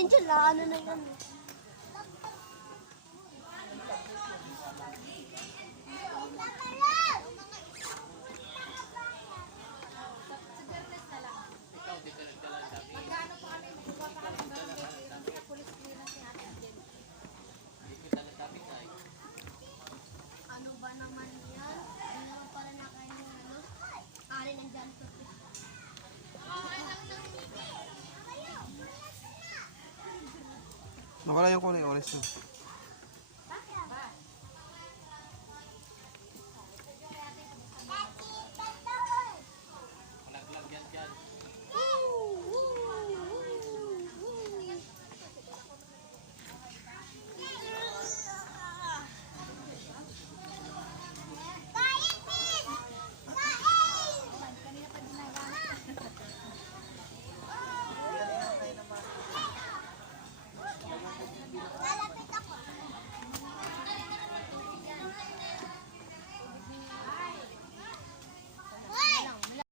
Angel, ano na yan? Ano ba naman yan? Ano naman pala nakain yung ano? Ari ng janto. Nawala yung kulay orange mo.